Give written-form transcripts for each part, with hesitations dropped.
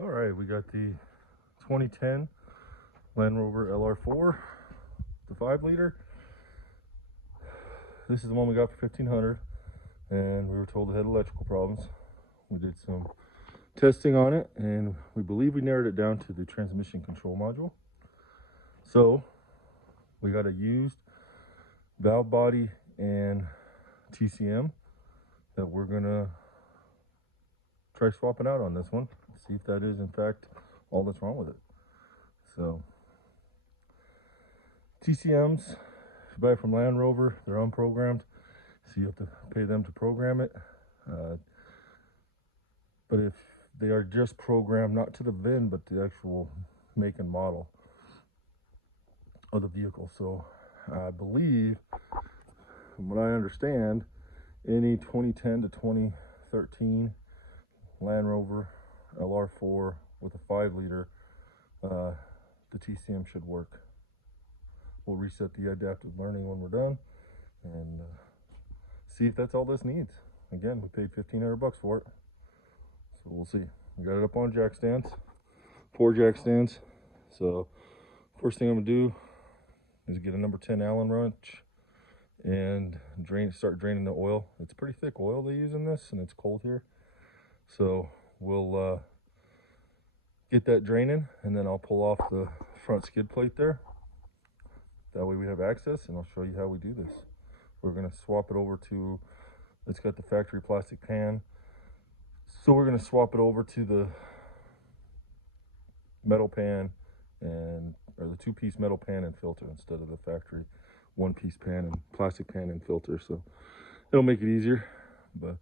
All right, we got the 2010 Land Rover LR4, the 5-liter. This is the one we got for $1,500, and we were told it had electrical problems. We did some testing on it, and we believe we narrowed it down to the transmission control module. So we got a used valve body and TCM that we're gonna try swapping out on this one, see if that is in fact all that's wrong with it. So TCMs, if you buy it from Land Rover, they're unprogrammed, so you have to pay them to program it. But if they are just programmed, not to the VIN, but the actual make and model of the vehicle. So I believe, from what I understand, any 2010 to 2013 Land Rover LR4 with a 5-liter, the TCM should work. We'll reset the adaptive learning when we're done and see if that's all this needs. Again, we paid $1,500 for it, so we'll see. We got it up on jack stands, 4 jack stands. So first thing I'm gonna do is get a number 10 Allen wrench and start draining the oil. It's pretty thick oil they use in this, and it's cold here, so we'll get that draining, and then I'll pull off the front skid plate there. That way we have access, and I'll show you how we do this. We're going to swap it over to, it's got the factory plastic pan, so we're going to swap it over to the metal pan, or the 2-piece metal pan and filter instead of the factory 1-piece pan and plastic pan and filter. So it'll make it easier. But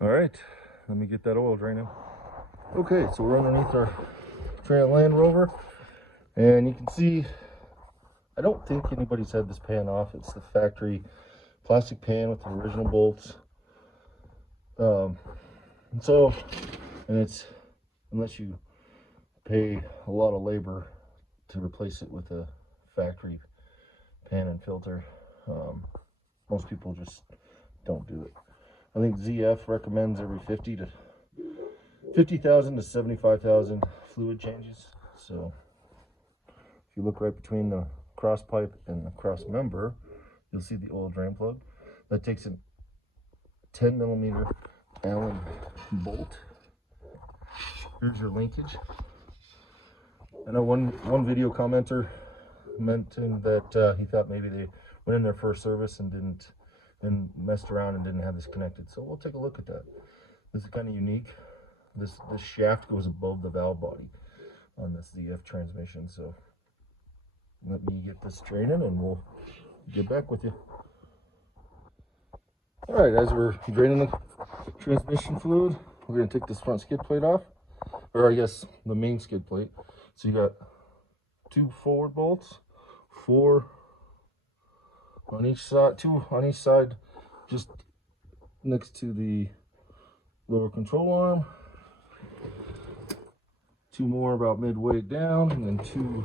all right, let me get that oil draining. Okay, so we're underneath our Land Rover, and you can see I don't think anybody's had this pan off. It's the factory plastic pan with the original bolts. And it's, unless you pay a lot of labor to replace it with a factory pan and filter, most people just don't do it. I think ZF recommends every 50,000 to 75,000 fluid changes. So if you look right between the cross pipe and the cross member, you'll see the oil drain plug. That takes a 10mm Allen bolt. Here's your linkage. I know one video commenter mentioned that he thought maybe they went in their first service and messed around and didn't have this connected. So we'll take a look at that. This is kind of unique. This shaft goes above the valve body on this ZF transmission. So let me get this draining and we'll get back with you. All right, as we're draining the transmission fluid, we're going to take this front skid plate off, or I guess the main skid plate. So you got 2 forward bolts, 4 on each side, 2 on each side, just next to the lower control arm, 2 more about midway down, and then 2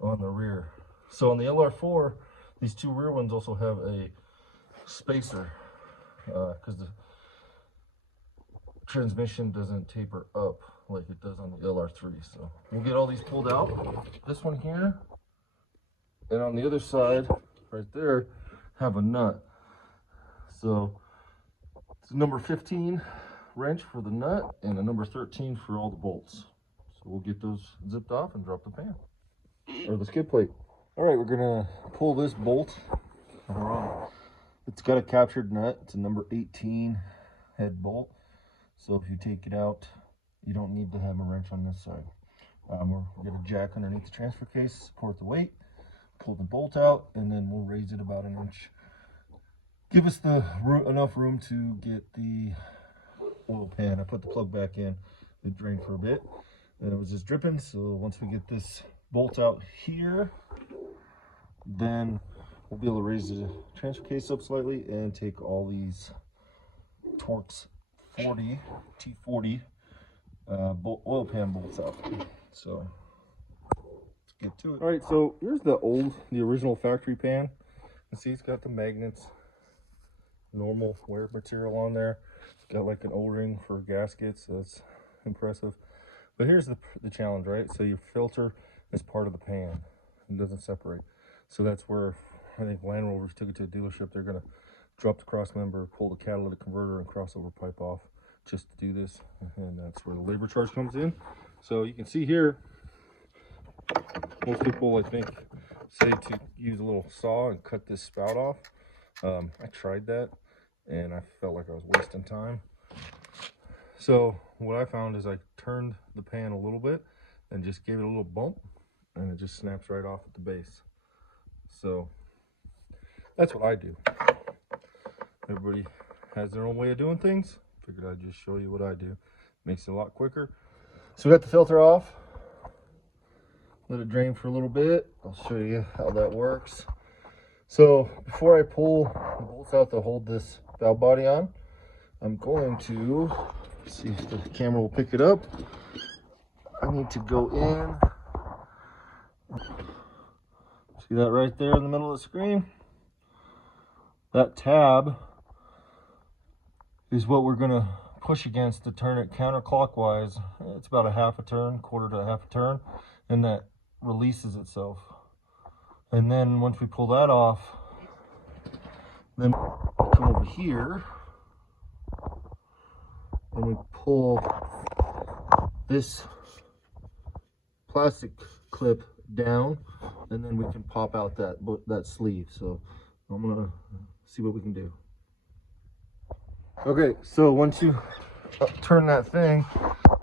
on the rear. So on the LR4, these 2 rear ones also have a spacer, because the transmission doesn't taper up like it does on the LR3. So we'll get all these pulled out. This one here, and on the other side right there, have a nut. So it's a number 15 wrench for the nut and a number 13 for all the bolts. So we'll get those zipped off and drop the pan, or the skid plate. All right, we're gonna pull this bolt. It's got a captured nut. It's a number 18 head bolt. So if you take it out, you don't need to have a wrench on this side. We'll get a jack underneath the transfer case, support the weight, pull the bolt out, and then we'll raise it about 1 inch. Give us enough room to get the oil pan. I put the plug back in. It drained for a bit, and it was just dripping. So once we get this bolt out here, then we'll be able to raise the transfer case up slightly and take all these Torx T40 oil pan bolts out. So let's get to it. All right, so here's the original factory pan. You see it's got the magnets, normal wear material on there. It's got like an O-ring for gaskets. That's impressive. But here's the challenge, right? So your filter is part of the pan. It doesn't separate. So that's where I think Land Rovers took it to a dealership. They're going to drop the cross member, pull the catalytic converter and crossover pipe off just to do this. And that's where the labor charge comes in. So you can see here, most people, I think, say to use a little saw and cut this spout off. I tried that and I felt like I was wasting time. So what I found is I turned the pan a little bit and just gave it a little bump, and it just snaps right off at the base. So that's what I do. Everybody has their own way of doing things. Figured I'd just show you what I do. Makes it a lot quicker. So we got the filter off. Let it drain for a little bit. I'll show you how that works. So before I pull the bolts out to hold this valve body on, I'm going to see if the camera will pick it up. I need to go in. See that right there in the middle of the screen? That tab is what we're going to push against to turn it counterclockwise. It's about a half a turn, quarter to a half a turn, and that releases itself. And then once we pull that off, then we come over here and we pull this plastic clip down, and then we can pop out that sleeve. So I'm gonna see what we can do. Okay, so once you turn that thing,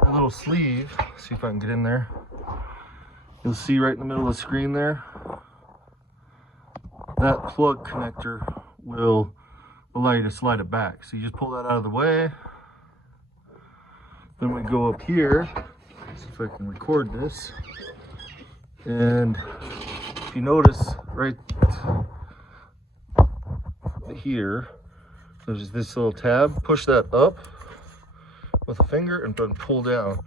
that little sleeve, see if I can get in there, you'll see right in the middle of the screen there, that plug connector will allow you to slide it back. So you just pull that out of the way. Then we go up here, see if I can record this. And if you notice right here, there's this little tab. Push that up with a finger and then pull down.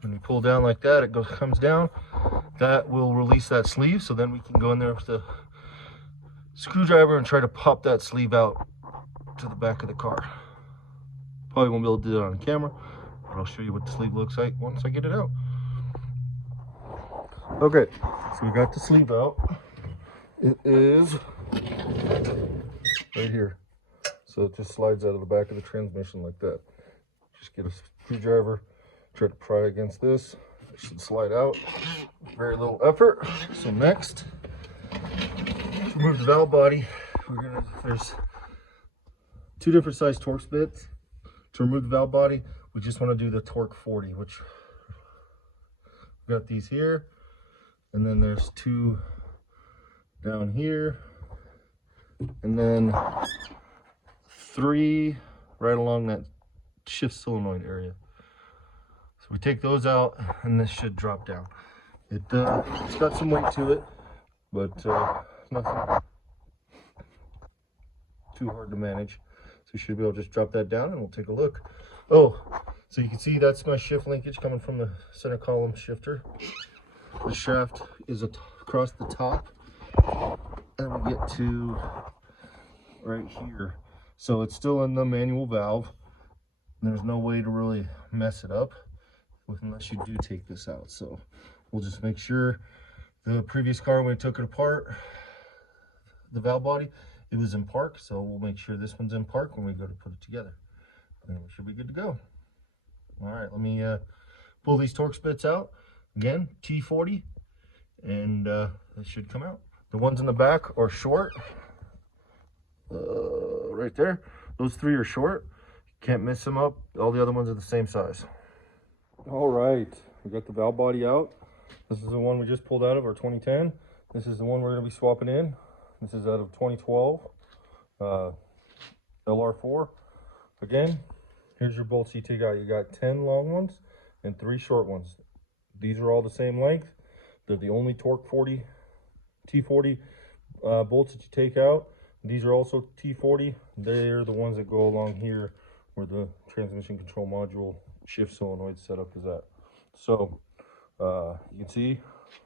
When you pull down like that, it comes down. That will release that sleeve. So then we can go in there with the screwdriver and try to pop that sleeve out to the back of the car. Probably won't be able to do that on camera, but I'll show you what the sleeve looks like once I get it out. Okay, so we got the sleeve out. It is right here. So it just slides out of the back of the transmission like that. Just get a screwdriver, try to pry against this. It should slide out. Very little effort. So next, to remove the valve body, there's two different size Torx bits. To remove the valve body, we just want to do the torque 40, which we've got these here, and then there's two down here, and then three right along that shift solenoid area. So we take those out, and this should drop down. It's got some weight to it, but nothing too hard to manage. So you should be able to just drop that down, and we'll take a look. Oh, so you can see that's my shift linkage coming from the center column shifter. The shaft is across the top, and we get to right here. So it's still in the manual valve. There's no way to really mess it up unless you do take this out. So we'll just make sure. The previous car, when we took it apart, the valve body, it was in park, so we'll make sure this one's in park when we go to put it together. And we should be good to go. All right, let me pull these Torx bits out. Again, T40, and they should come out. The ones in the back are short. Right there. Those three are short. Can't miss them up. All the other ones are the same size. All right, we got the valve body out. This is the one we just pulled out of our 2010. This is the one we're going to be swapping in. This is out of 2012 LR4. Again, here's your bolts you take out. You got 10 long ones and 3 short ones. These are all the same length. They're the only torque 40 T40 bolts that you take out. These are also T40. They're the ones that go along here where the transmission control module shift solenoid setup is at. So you can see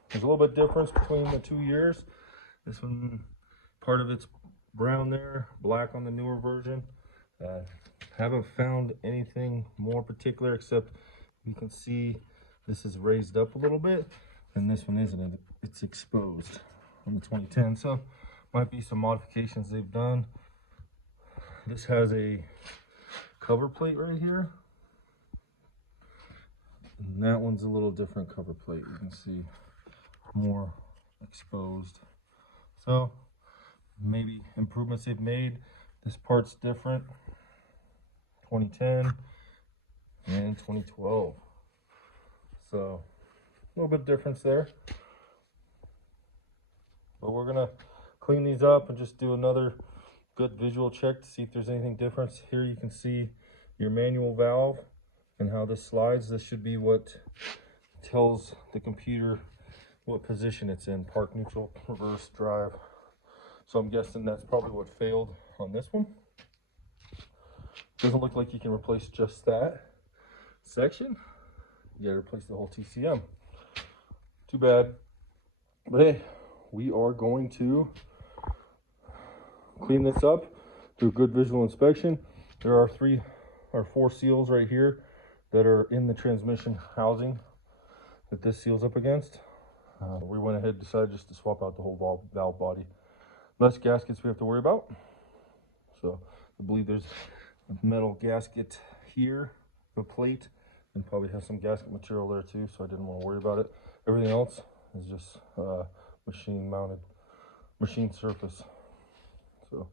there's a little bit difference between the 2 years. This one, part of it's brown there, black on the newer version. Haven't found anything more particular, except you can see This is raised up a little bit, and this one isn't. It's exposed on the 2010. So might be some modifications they've done. This has a cover plate right here, and that one's a little different cover plate. You can see more exposed. So maybe improvements they've made. This part's different, 2010 and 2012. So a little bit difference there. But we're gonna clean these up and just do another good visual check to see if there's anything different. Here you can see your manual valve and how this slides. This should be what tells the computer what position it's in: park, neutral, reverse, drive. So I'm guessing that's probably what failed on this one. Doesn't look like you can replace just that section. You gotta replace the whole TCM. Too bad. But hey, we are going to clean this up, do a good visual inspection. There are 3 or 4 seals right here that are in the transmission housing that this seals up against. We went ahead and decided just to swap out the whole valve body. Less gaskets we have to worry about. So I believe there's a metal gasket here, the plate, and probably has some gasket material there too, so I didn't want to worry about it. Everything else is just machine mounted, machine surface. So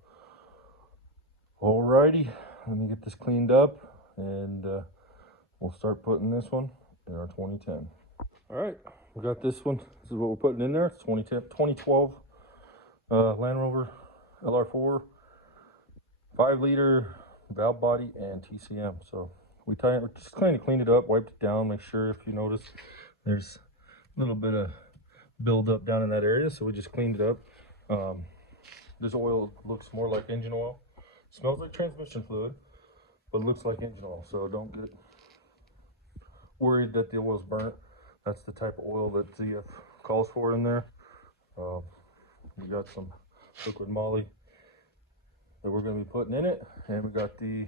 alrighty, let me get this cleaned up, and we'll start putting this one in our 2010. All right, we got this one. This is what we're putting in there. It's 2012 Land Rover LR4, 5-liter valve body and TCM. So we just kind of cleaned it up, wiped it down, make sure, if you notice, there's a little bit of buildup down in that area, so we just cleaned it up. This oil looks more like engine oil. Smells like transmission fluid, but looks like engine oil, so don't get worried that the oil's burnt. That's the type of oil that ZF calls for in there. We got some liquid moly that we're going to be putting in it, and we got the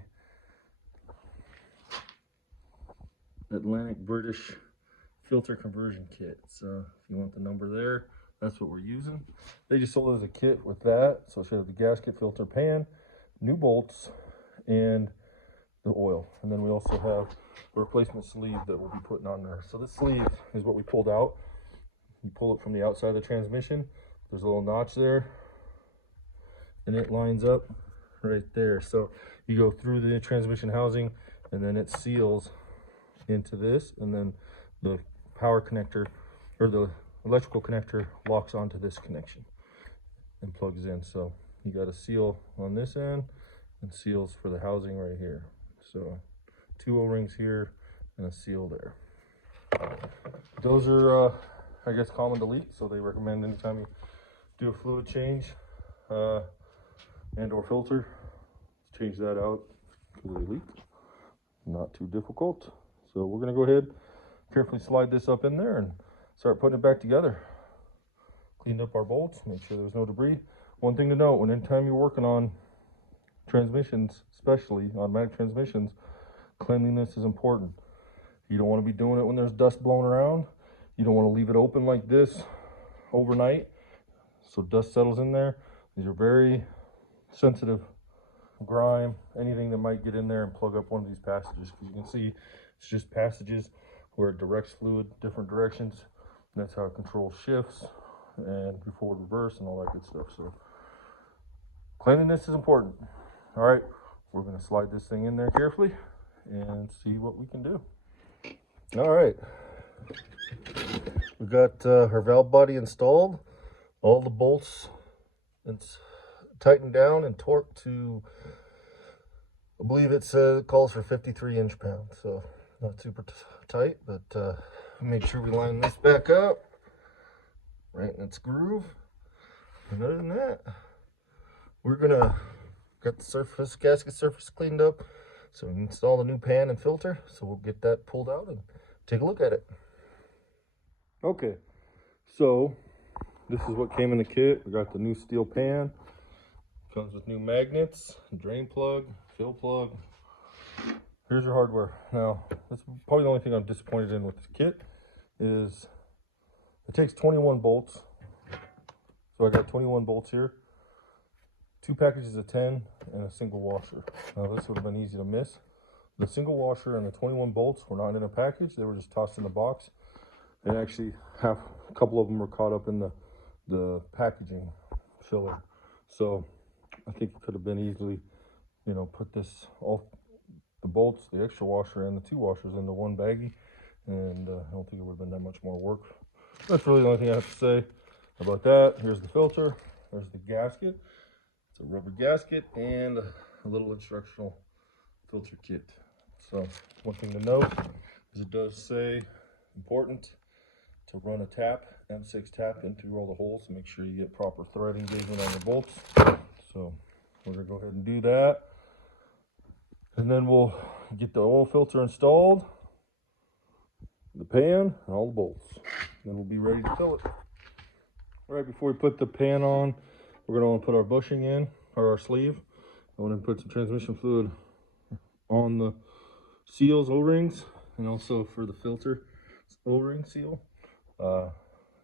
Atlantic British filter conversion kit. So if you want the number there, that's what we're using. They just sold it as a kit with that. So it should have the gasket, filter, pan, new bolts, and the oil. And then we also have a replacement sleeve that we'll be putting on there. So this sleeve is what we pulled out. You pull it from the outside of the transmission. There's a little notch there, and it lines up right there. So you go through the transmission housing, and then it seals into this, and then the power connector, or the electrical connector, locks onto this connection and plugs in. So you got a seal on this end and seals for the housing right here. So 2 O-rings here and a seal there. Those are I guess common to leak, so they recommend anytime you do a fluid change and or filter, change that out because they leak. Not too difficult. So we're going to go ahead, carefully slide this up in there and start putting it back together. Cleaned up our bolts, make sure there's no debris. One thing to note, when anytime you're working on transmissions, especially automatic transmissions, cleanliness is important. You don't want to be doing it when there's dust blowing around. You don't want to leave it open like this overnight so dust settles in there. These are very sensitive. Grime, anything that might get in there and plug up one of these passages, because you can see it's just passages where it directs fluid different directions, and that's how it controls shifts and forward, reverse, and all that good stuff. So cleanliness is important. All right, we're going to slide this thing in there carefully and see what we can do. All right, we got our valve body installed, all the bolts it's tightened down and torqued to, I believe it calls for 53 inch-pound, so not super tight, but make sure we line this back up right in its groove. And other than that, we're gonna get the gasket surface cleaned up, so we can install the new pan and filter. So we'll get that pulled out and take a look at it. Okay, so this is what came in the kit. We got the new steel pan. Comes with new magnets, drain plug, fill plug. Here's your hardware. Now, this is probably the only thing I'm disappointed in with this kit. is it takes 21 bolts. So I got 21 bolts here, 2 packages of 10, and a single washer. Now this would have been easy to miss. The single washer and the 21 bolts were not in a package. They were just tossed in the box. And actually a couple of them were caught up in the packaging filler. So I think it could have been easily, you know, put this, all the bolts, the extra washer and the 2 washers into one baggie. And I don't think it would have been that much more work. That's really the only thing I have to say about that. Here's the filter, there's the gasket. It's a rubber gasket and a little instructional filter kit. So one thing to note is it does say important to run a tap, M6 tap in through all the holes to make sure you get proper thread engagement on your bolts. So we're gonna go ahead and do that. And then we'll get the oil filter installed, the pan, and all the bolts. Then we'll be ready to fill it. Right before we put the pan on, we're gonna want to put our bushing in, or our sleeve. I want to put some transmission fluid on the seals, O-rings, and also for the filter O-ring seal. A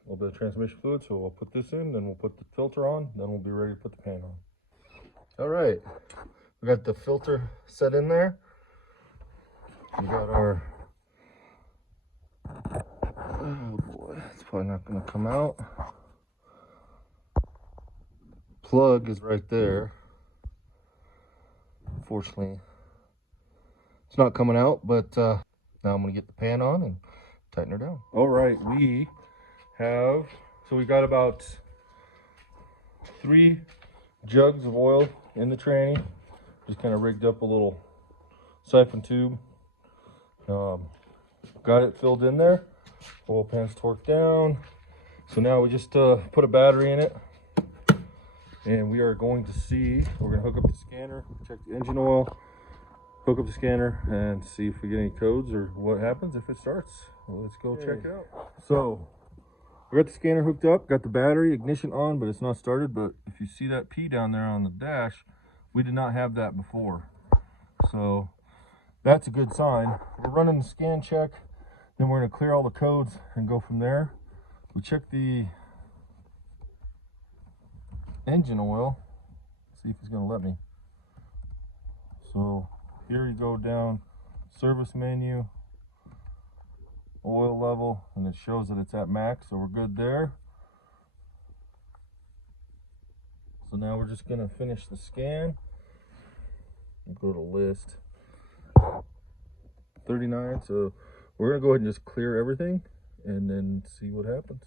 little bit of transmission fluid, so we'll put this in, then we'll put the filter on, then we'll be ready to put the pan on. All right, we got the filter set in there. We got our, oh boy, it's probably not gonna come out. Plug is right there. Unfortunately, it's not coming out, but now I'm gonna get the pan on and tighten her down. All right, we got about 3 jugs of oil in the tranny. Just kind of rigged up a little siphon tube. Got it filled in there. Oil pan's torqued down. So now we just put a battery in it. And we are going to see, we're going to hook up the scanner, check the engine oil, hook up the scanner, and see if we get any codes or what happens if it starts. Well, let's go check it out. So, we got the scanner hooked up, got the battery, ignition on, but it's not started. But if you see that P down there on the dash, we did not have that before. So, that's a good sign. We're running the scan check, then we're going to clear all the codes and go from there. We check the engine oil, see if he's going to let me. So here you go down service menu, oil level, and it shows that it's at max, so we're good there. So now we're just going to finish the scan and go to list 39. So we're going to go ahead and just clear everything and then see what happens.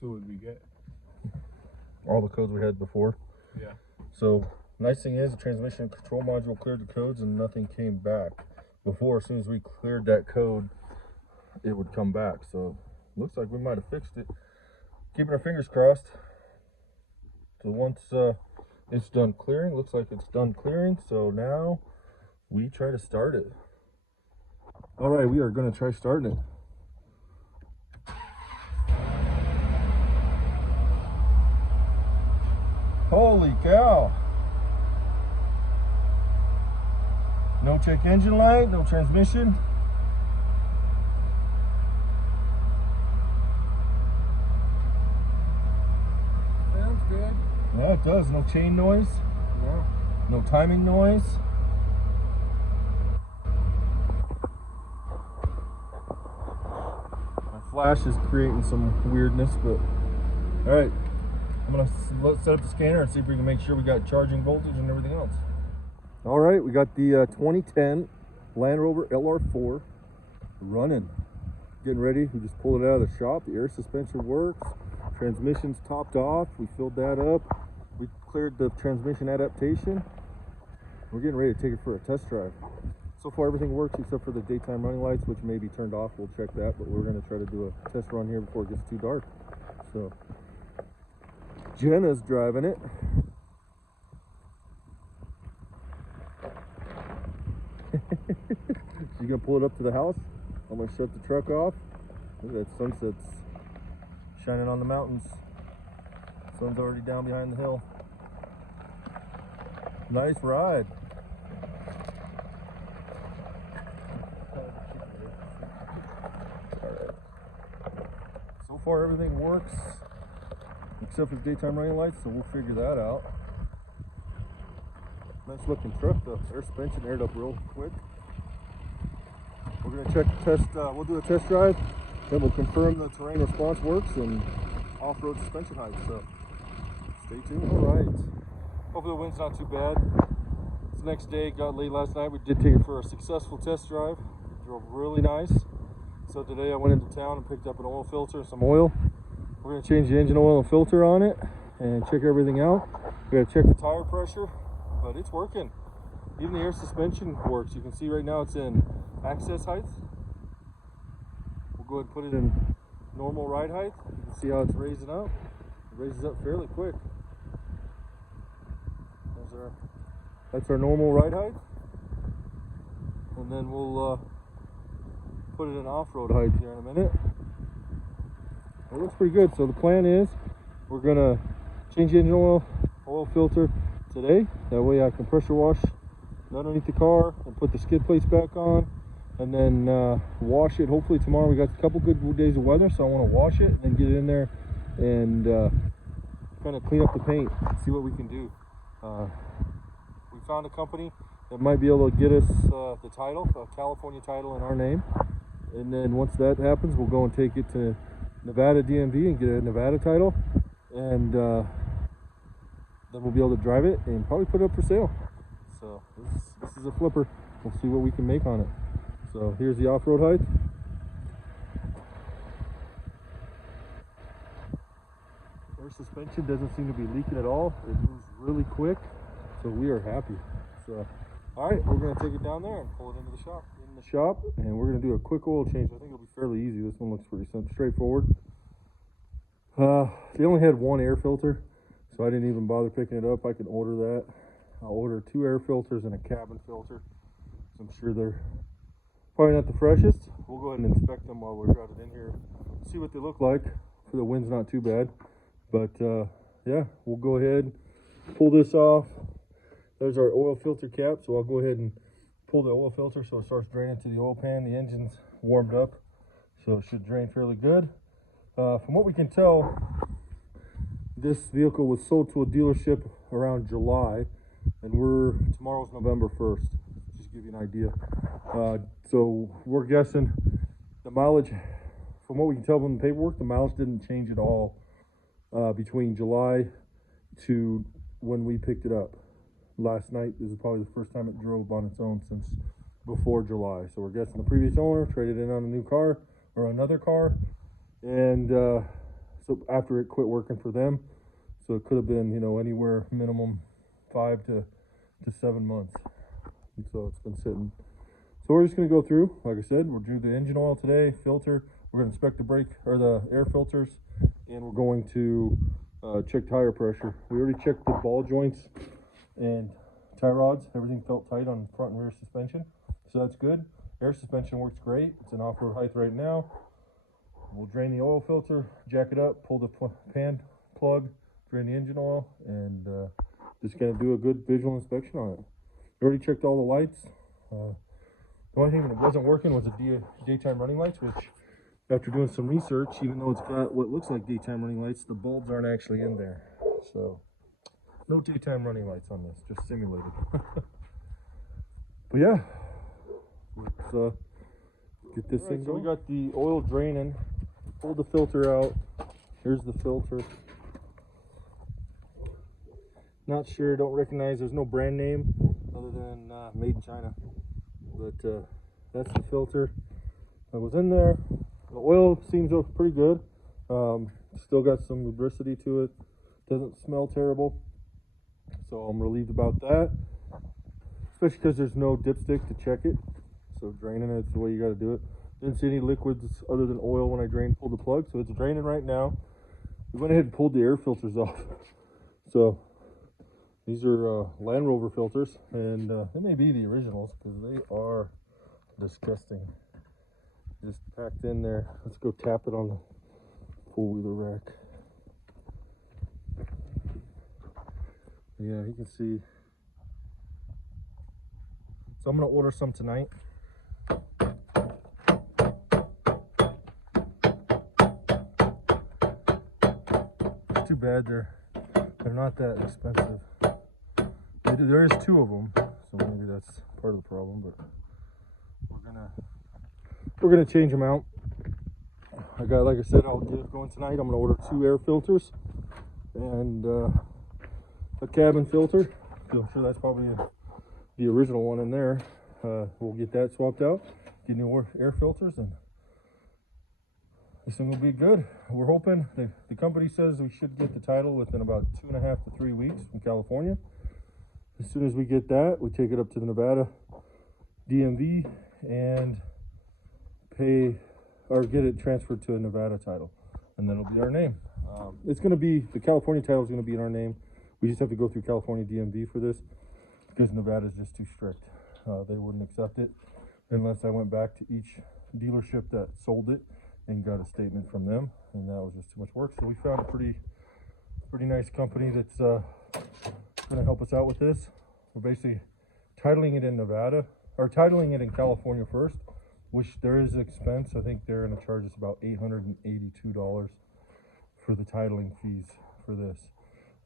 So what did we get? All the codes we had before. Yeah. So nice thing is the transmission control module cleared the codes and nothing came back. Before, as soon as we cleared that code, it would come back. So looks like we might have fixed it. Keeping our fingers crossed. So once it's done clearing, looks like it's done clearing. So now we try to start it. All right, we are going to try starting it. Holy cow. No check engine light, no transmission. Sounds good. Yeah, it does. No chain noise. No. No timing noise. My flash is creating some weirdness, but all right. I'm gonna set up the scanner and see if we can make sure we got charging voltage and everything else. All right, we got the 2010 Land Rover LR4 running. Getting ready. We just pulled it out of the shop. The air suspension works. Transmission's topped off. We filled that up. We cleared the transmission adaptation. We're getting ready to take it for a test drive. So far everything works except for the daytime running lights, which may be turned off. We'll check that, but we're going to try to do a test run here before it gets too dark. So Jenna's driving it. She's gonna pull it up to the house. I'm gonna shut the truck off. Look at that sunset's shining on the mountains. Sun's already down behind the hill. Nice ride. far everything works, except for the daytime running lights, so we'll figure that out. Nice looking truck, the air suspension aired up real quick. We're gonna check the test, we'll do a test drive, then we'll confirm the terrain response works and off-road suspension height, so stay tuned. All right, hopefully the wind's not too bad. It's the next day, got late last night. We did take it for a successful test drive. It drove really nice. So today I went into town and picked up an oil filter, some oil. We're gonna change the engine oil and filter on it and check everything out. We gotta check the tire pressure, but it's working. Even the air suspension works. You can see right now it's in access height. We'll go ahead and put it in normal ride height. You can see how it's raising up. It raises up fairly quick. That's our normal ride height. And then we'll put it in off-road height here in a minute. It looks pretty good. So the plan is we're gonna change the engine oil filter today. That way I can pressure wash underneath the car and put the skid plates back on, and then wash it hopefully tomorrow. We got a couple good days of weather, so I want to wash it and then get it in there and kind of clean up the paint, see what we can do. We found a company that might be able to get us the title, a California title in our name, and then once that happens we'll go and take it to Nevada DMV and get a Nevada title, and then we'll be able to drive it and probably put it up for sale. So this is a flipper. We'll see what we can make on it. So here's the off-road height. Air suspension doesn't seem to be leaking at all. It moves really quick, so we are happy. So all right, we're gonna take it down there and pull it into the shop. And we're gonna do a quick oil change. I think it'll be fairly easy. This one looks pretty straightforward. They only had one air filter, so I didn't even bother picking it up. I can order that. I'll order 2 air filters and a cabin filter. So I'm sure they're probably not the freshest. We'll go ahead and inspect them while we've got it in here, see what they look like. For the wind's not too bad, but yeah, we'll go ahead, pull this off. There's our oil filter cap, so I'll go ahead and pull the oil filter so it starts draining to the oil pan. The engine's warmed up, so it should drain fairly good. From what we can tell, this vehicle was sold to a dealership around July, and tomorrow's November 1st, just to give you an idea. So we're guessing the mileage, from what we can tell from the paperwork, the mileage didn't change at all between July to when we picked it up. Last night, this is probably the first time it drove on its own since before July. So we're guessing the previous owner traded in on a new car or another car, and so after it quit working for them. So it could have been, you know, anywhere minimum 5 to 7 months. And so it's been sitting. So we're just going to go through, like I said, we'll do the engine oil today, filter. We're going to inspect the brake or the air filters, and we're going to check tire pressure. We already checked the ball joints and tie rods. Everything felt tight on front and rear suspension, so that's good. Air suspension works great. It's in off-road height right now. We'll drain the oil filter, jack it up, pull the pan plug, drain the engine oil, and just gonna do a good visual inspection on it. We already checked all the lights. The only thing that wasn't working was the daytime running lights, which after doing some research, even though it's got what looks like daytime running lights, the bulbs aren't actually in there. So no daytime running lights on this, just simulated. But yeah, let's get this thing going. So we got the oil draining. Pulled the filter out. Here's the filter. Not sure, don't recognize, there's no brand name other than made in China. But that's the filter that was in there. The oil seems pretty good. Still got some lubricity to it. Doesn't smell terrible. So I'm relieved about that. Especially because there's no dipstick to check it. So draining it's the way you got to do it. Didn't see any liquids other than oil when I pulled the plug. So it's draining right now. We went ahead and pulled the air filters off. So these are Land Rover filters, and they may be the originals because they are disgusting. Just packed in there. Let's go tap it on the four-wheeler rack. Yeah, you can see. So I'm gonna order some tonight. bad. They're not that expensive. There is 2 of them, so maybe that's part of the problem. But we're gonna change them out. I got, like I said, I'll get going tonight. I'm gonna order 2 air filters and a cabin filter. I'm sure that's probably the original one in there. We'll get that swapped out, get new air filters, and this thing will be good. We're hoping, the company says we should get the title within about 2.5 to 3 weeks from California. As soon as we get that, we take it up to the Nevada DMV and pay or get it transferred to a Nevada title, and then it'll be our name. It's going to be, the California title is going to be in our name. We just have to go through California DMV for this because Nevada is just too strict. They wouldn't accept it unless I went back to each dealership that sold it and got a statement from them, and that was just too much work. So we found a pretty nice company that's going to help us out with this. We're basically titling it in Nevada, or titling it in California first, which there is expense. I think they're going to charge us about $882 for the titling fees for this.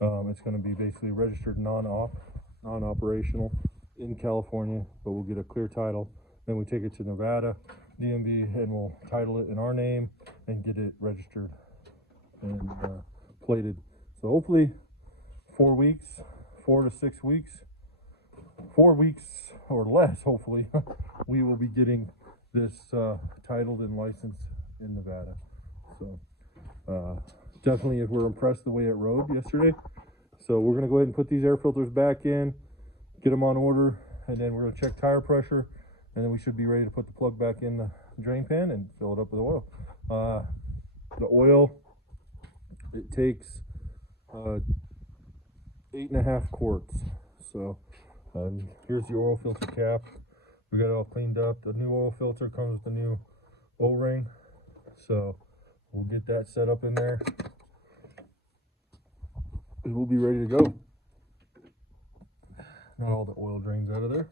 It's going to be basically registered non-operational in California, but we'll get a clear title. Then we take it to Nevada DMV and we'll title it in our name and get it registered and plated. So hopefully 4 weeks, 4 to 6 weeks, 4 weeks or less, hopefully, we will be getting this titled and licensed in Nevada. So definitely, if we're impressed the way it rode yesterday. So we're going to go ahead and put these air filters back in, get them on order, and then we're going to check tire pressure, and then we should be ready to put the plug back in the drain pan and fill it up with oil. The oil, it takes 8.5 quarts. So here's the oil filter cap. We got it all cleaned up. The new oil filter comes with the new O-ring, so we'll get that set up in there and we'll be ready to go. Not all the oil drains out of there.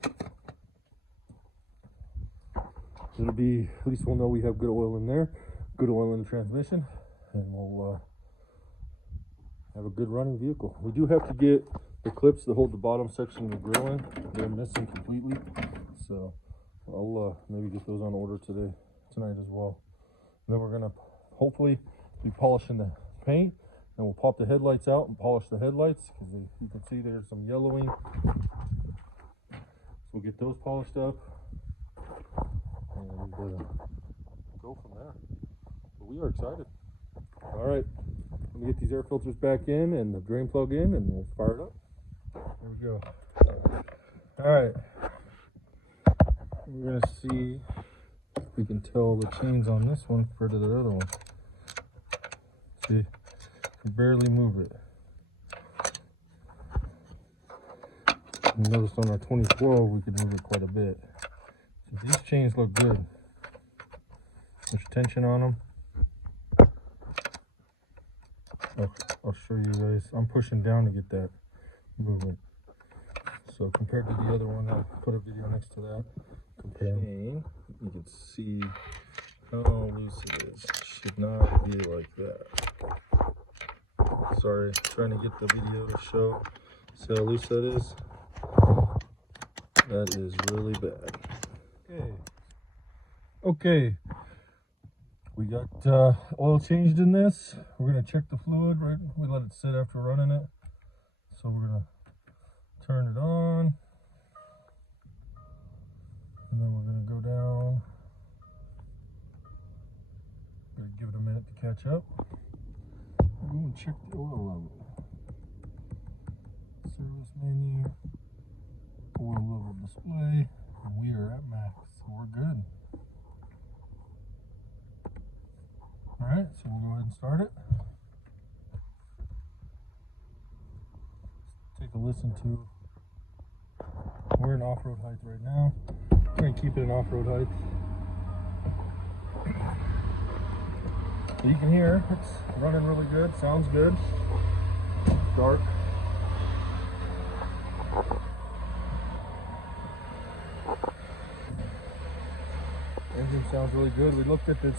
It'll be, at least we'll know we have good oil in there, good oil in the transmission, and we'll have a good running vehicle. We do have to get the clips that hold the bottom section of the grill in. They're missing completely, so I'll maybe get those on order tonight as well. And then we're gonna hopefully be polishing the paint, and we'll pop the headlights out and polish the headlights because you can see there's some yellowing. So we'll get those polished up and go from there. But we are excited. All right, let me get these air filters back in and the drain plug in, and we'll fire it up. There we go. All right, we're gonna see if we can tell the chains on this one compared to the other one. See, can barely move it. You noticed on our 2012 we could move it quite a bit. So these chains look good. There's tension on them. I'll show you guys. I'm pushing down to get that movement. So compared to the other one, I'll put a video next to that. Chain, you can see how loose it is. It should not be like that. Sorry, trying to get the video to show. See how loose that is? That is really bad. Okay. We got oil changed in this. We're gonna check the fluid, right? We let it sit after running it. So we're gonna turn it on. And then we're gonna go down. Gonna give it a minute to catch up. We're gonna check the oil level. Service menu, oil level display, and we are at max, so we're good. All right, so we'll go ahead and start it. Take a listen to. We're in off-road height right now. We're gonna keep it in off-road height. So you can hear it's running really good. Sounds good. It's dark. Engine sounds really good. We looked at the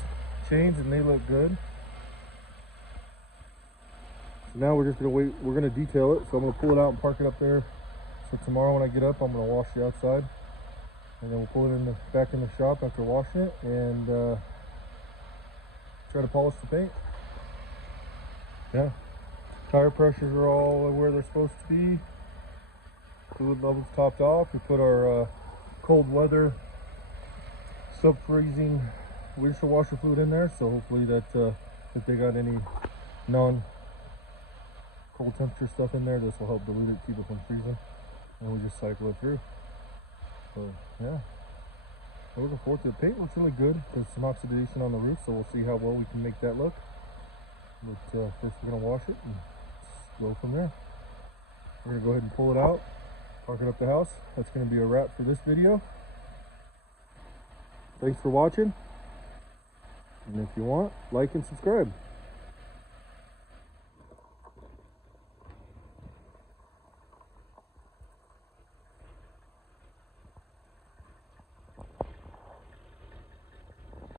chains and they look good. Now we're just gonna wait. We're gonna detail it. So I'm gonna pull it out and park it up there. So tomorrow when I get up, I'm gonna wash the outside, and then we'll pull it in back in the shop after washing it, and try to polish the paint. Yeah, tire pressures are all where they're supposed to be. Fluid levels topped off. We put our cold weather sub-freezing windshield washer fluid in there, so hopefully that if they got any non cold temperature stuff in there, this will help dilute it, keep it from freezing, and we just cycle it through. So yeah, I'm looking forward to it. The paint looks really good. There's some oxidation on the roof, so we'll see how well we can make that look. But first we're gonna wash it and go from there. We're gonna go ahead and pull it out, park it up the house. That's gonna be a wrap for this video. Thanks for watching, and if you want, like and subscribe.